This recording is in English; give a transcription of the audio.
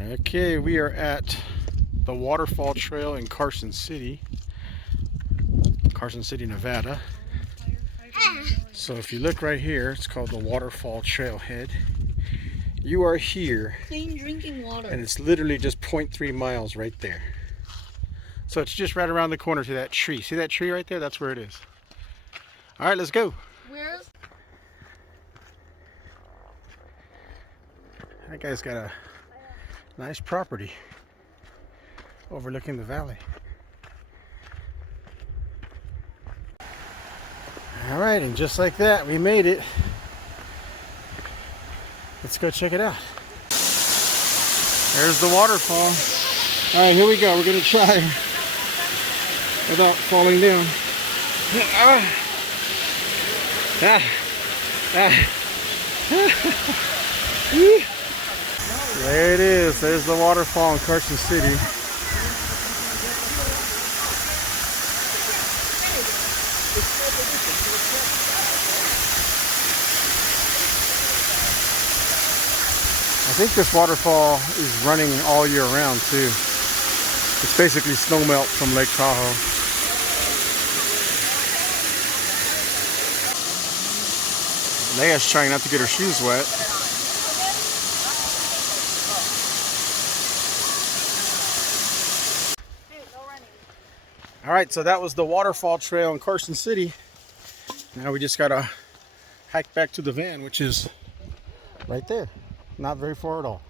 Okay, we are at the Waterfall Trail in Carson City, Nevada. So if you look right here, it's called the Waterfall Trailhead. You are here. Clean drinking water. And it's literally just 0.3 miles right there. So it's just right around the corner to that tree. See that tree right there? That's where it is. All right, let's go. Where's? That guy's got a nice property overlooking the valley. All right, and just like that, we made it. Let's go check it out. There's the waterfall. All right, here we go. We're gonna try without falling down. There it is. There's the waterfall in Carson City. I think this waterfall is running all year round too. It's basically snow melt from Lake Tahoe. Leia's trying not to get her shoes wet. All right, so that was the waterfall trail in Carson City. Now we just gotta hike back to the van, which is right there. Not very far at all.